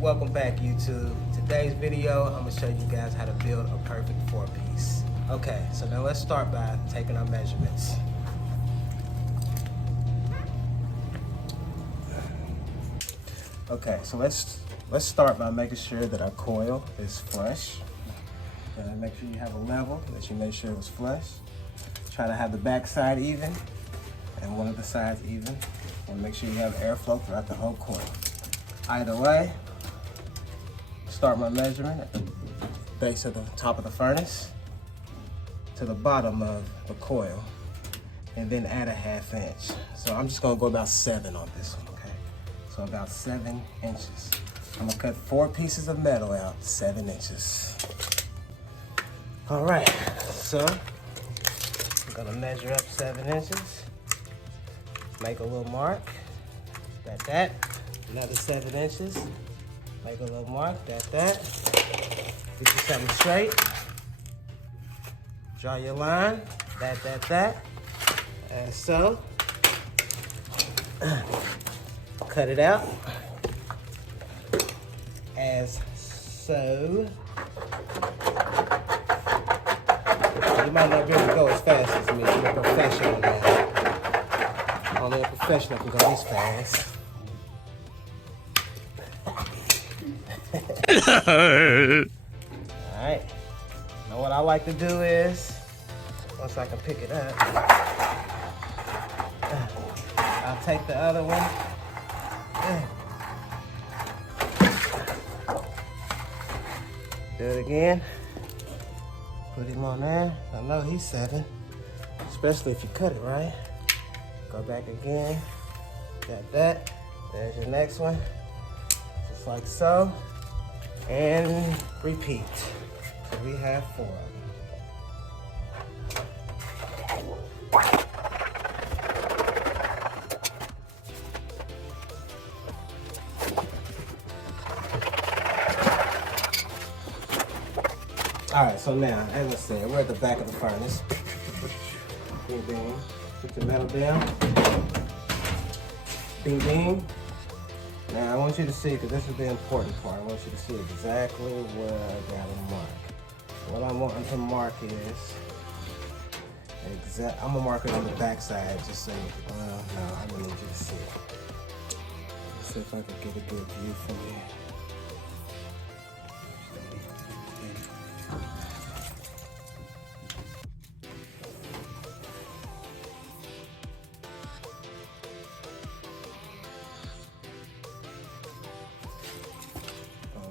Welcome back, YouTube. Today's video, I'm gonna show you guys how to build a perfect 4-piece. Okay, so now let's start by taking our measurements. Okay, so let's start by making sure that our coil is flush. Make sure you have a level, that you make sure it was flush. Try to have the back side even and one of the sides even. And make sure you have airflow throughout the whole coil. Either way, start my measurement at the base of the top of the furnace to the bottom of the coil, and then add a 1/2 inch. So I'm just gonna go about 7 on this one, okay? So about 7 inches. I'm gonna cut 4 pieces of metal out, 7 inches. All right, so I'm gonna measure up 7 inches, make a little mark, that, another 7 inches, make a little mark, that. Get you something straight, draw your line, that, and so, cut it out, as so. You might not be able to go as fast as me. You're a professional now. Only a professional can go this fast. Alright. Now what I like to do is, once I can pick it up, I'll take the other one. Do it again. Put him on there. I know he's 7, especially if you cut it right. Go back again. Got that. There's your next one. Just like so. And repeat. So we have 4 of them. All right, so now, as I said, we're at the back of the furnace. Bing, bing. Put your metal down. Bing, bing. Now, I want you to see, because this is the important part, I want you to see exactly where I got to mark. What I'm wanting to mark is, I'm going to mark it on the back side, just so you, well, no, I'm going to need you to see it. Let's see if I can get a good view from here.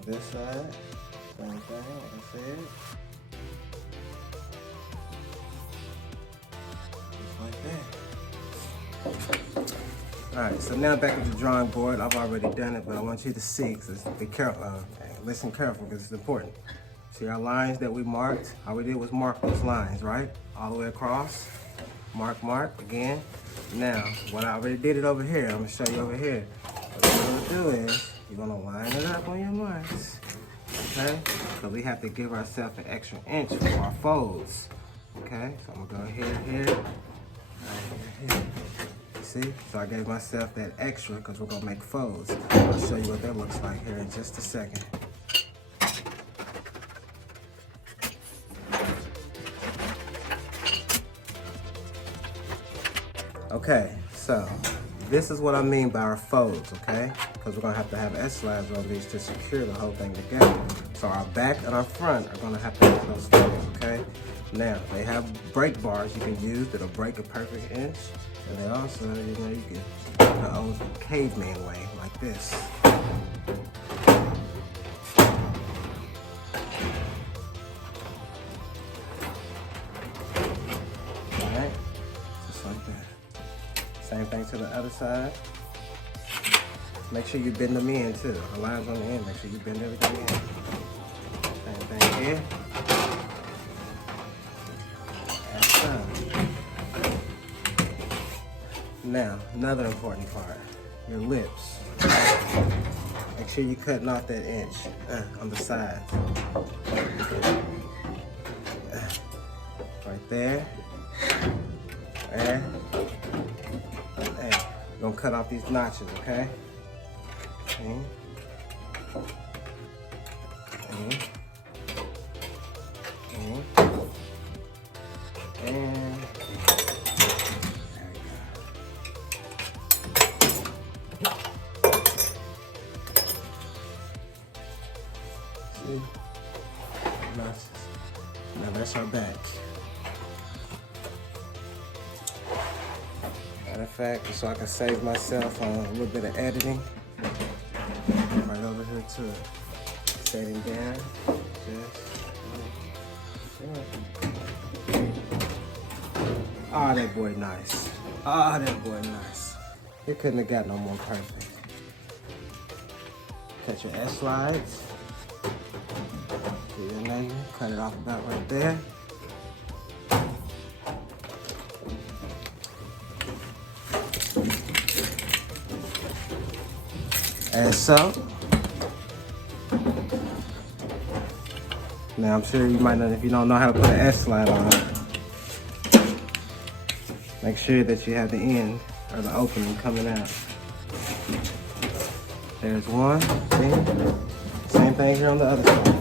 This side, same thing, like I said. Just like that. Alright, so now back at the drawing board. I've already done it, but I want you to see, because be careful, listen careful, because it's important. See our lines that we marked? All we did was mark those lines, right? All the way across. Mark, again. Now, what I already did it over here, I'm going to show you over here. What you're going to do is, you're going to line it up on your marks, okay? So we have to give ourselves an extra inch for our folds, okay? So I'm going to go here, right here. You see? So I gave myself that extra because we're going to make folds. I'll show you what that looks like here in just a second. Okay, so this is what I mean by our folds, okay? Because we're gonna have to have S-slabs on these to secure the whole thing together. So our back and our front are gonna have to have those folds, okay? Now, they have break bars you can use that'll break a perfect inch. And they also, you can the old caveman way, like this. All right, just like that. Same thing to the other side. Make sure you bend them in too. The lines on the end, make sure you bend everything in. Same thing here. And so. Now, another important part, your lips. Make sure you're cutting off that inch on the side. Right there. There. There. We're gonna cut off these notches, okay? Okay. See? Nice. Now that's our back. Matter of fact, so I can save myself on a little bit of editing. Right over here to it. Setting down. Ah, that boy nice. Ah, that boy nice. It couldn't have got no more perfect. Cut your S-slides. See your name? Cut it off about right there. As so. Now I'm sure you might not, if you don't know how to put an S-slide on, make sure that you have the end or the opening coming out. There's one, see? Same thing here on the other side.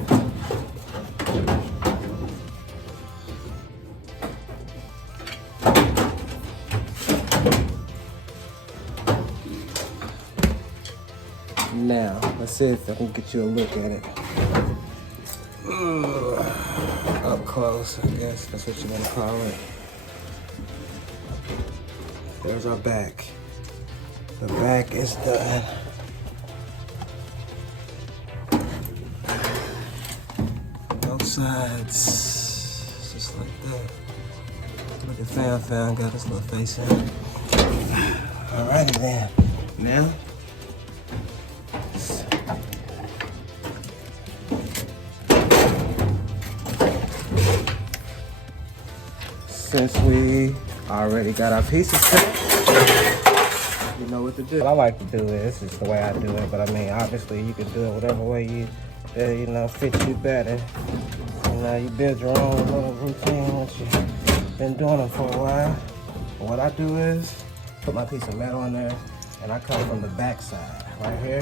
Now, let's see if I can get you a look at it. Up close, I guess that's what you want to call it. There's our back. The back is done. Both sides, just like that. Look at Fan got his little face in it. Alrighty then. Now, since we already got our pieces cut, you know what to do. What I like to do is, this is the way I do it, but I mean, obviously you can do it whatever way you know, fits you better. You know, you build your own little routine once you've been doing it for a while. And what I do is, put my piece of metal in there, and I come from the back side, right here.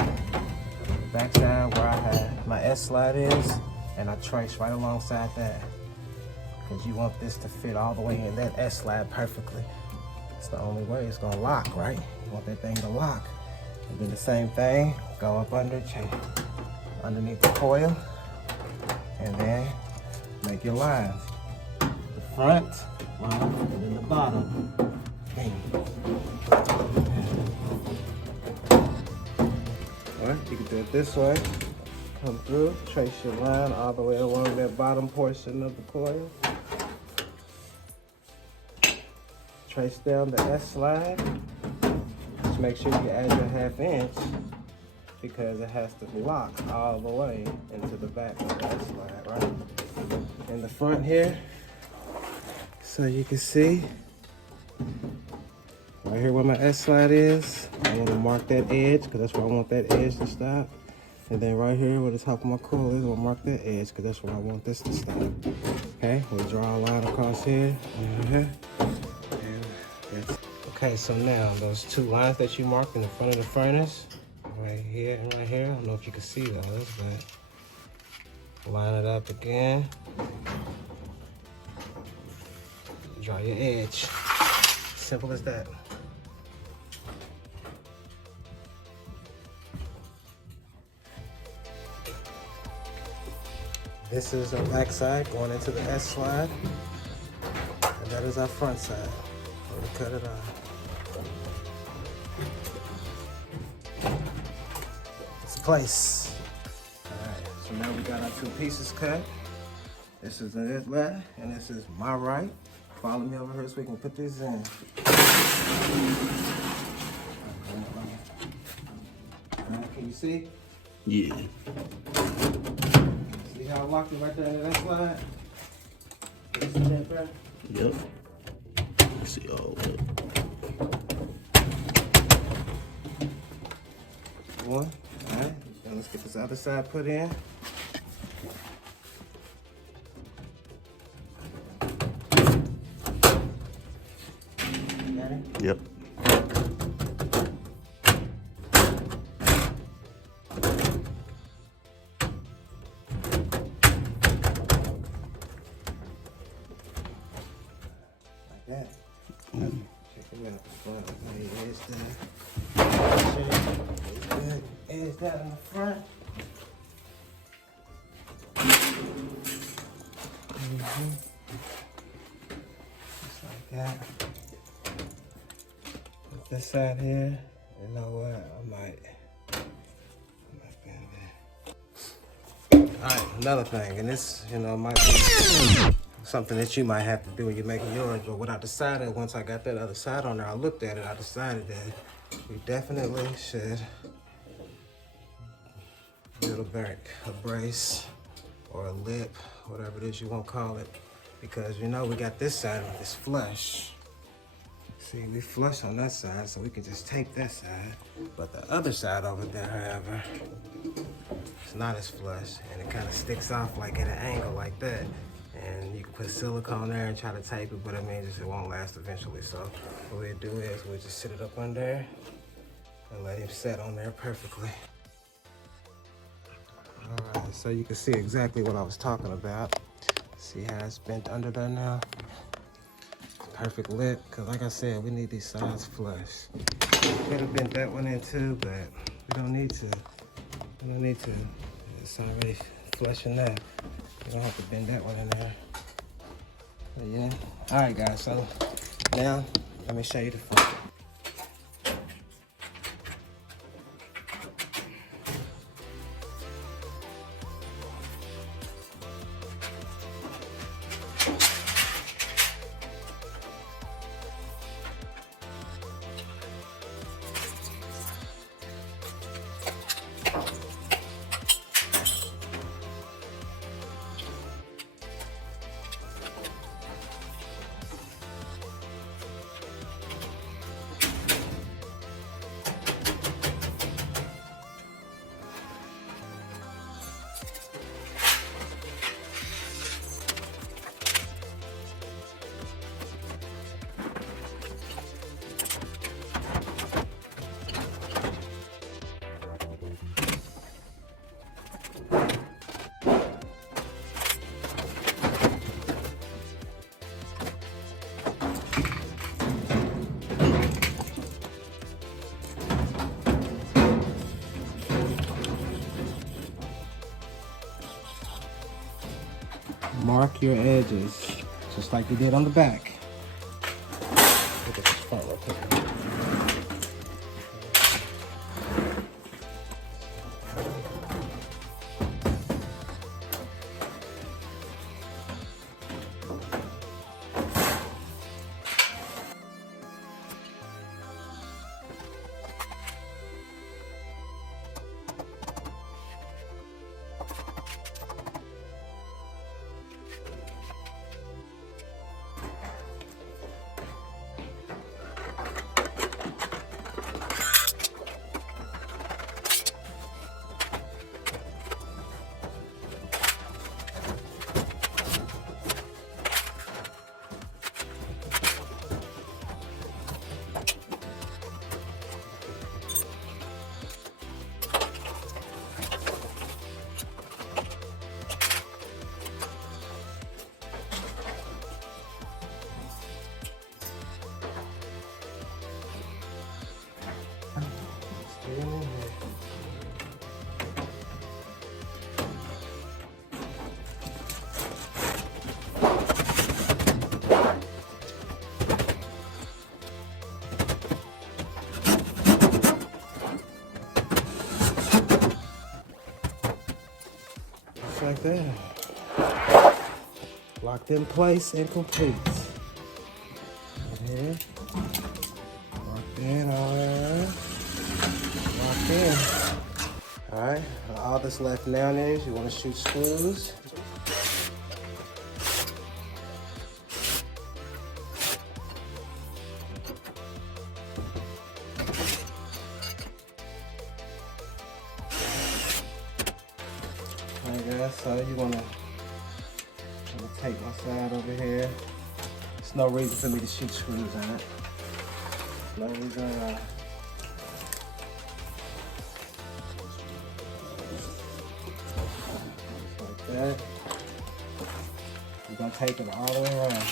The back side where I have my S-slide is, and I trace right alongside that. Because you want this to fit all the way in that S-slide perfectly. It's the only way it's gonna lock, right? You want that thing to lock. And do the same thing, go up under, change underneath the coil, and then make your lines. The front line, and then the bottom. Bang. Alright, you can do it this way. Come through, trace your line all the way along that bottom portion of the coil. Trace down the S-slide. Just make sure you add your 1/2 inch because it has to lock all the way into the back of the S-slide, right? In the front here, so you can see, right here where my S-slide is, I want to mark that edge because that's where I want that edge to stop. And then right here where the top of my coil is, we'll mark that edge because that's where I want this to stop. Okay, we'll draw a line across here. Okay, so now those 2 lines that you marked in the front of the furnace, right here and right here, I don't know if you can see those, but line it up again. Draw your edge. Simple as that. This is our back side going into the S-slide, and that is our front side. We'll cut it off. It's place. Alright, so now we got our 2 pieces cut. This is this left, and this is my right. Follow me over here so we can put this in. Can you see? Yeah. See how I locked it right there in that slide? You see that, bro? Yep. See all of it. One. Alright, now let's get this other side put in. Got it? Yep. That. Check it out. Edge down. Edge down in the front. Just like that. Put this side here. You know what? I might bend it. Alright, another thing, and this, you know, might be something that you might have to do when you're making yours, but what I decided once I got that other side on there, I looked at it, I decided that we definitely should build a brace or a lip, whatever it is you want to call it, because you know we got this side of this flush. See, we flush on that side, so we can just tape that side. But the other side over there, however, it's not as flush, and it kind of sticks off like at an angle like that. And you can put silicone there and try to tape it, but I mean, just it won't last eventually. So what we'll do is we'll just sit it up on there and let it set on there perfectly. All right, so you can see exactly what I was talking about. See how it's bent under there now? Perfect lip, because like I said, we need these sides flush. Could have bent that one in too, but we don't need to. We don't need to. It's already flush enough. You don't have to bend that one in there. But yeah. All right, guys, so now let me show you the front. Mark your edges, just like you did on the back. Look at this part real quick. Just like that. Locked in place and complete. Here. Locked in, all right. Locked in. All right, all that's left now is you want to shoot screws. Alright guys, so you want to take my side over here. There's no reason for me to shoot screws on it. No reason at all. Like that. You're going to take it all the way around.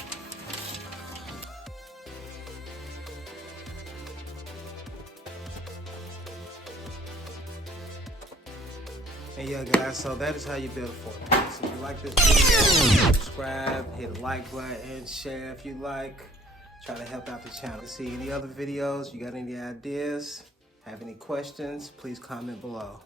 And yeah, guys, so that is how you build a fork. So if you like this video, subscribe, hit the like button, and share if you like. Try to help out the channel. To see any other videos, you got any ideas, have any questions, please comment below.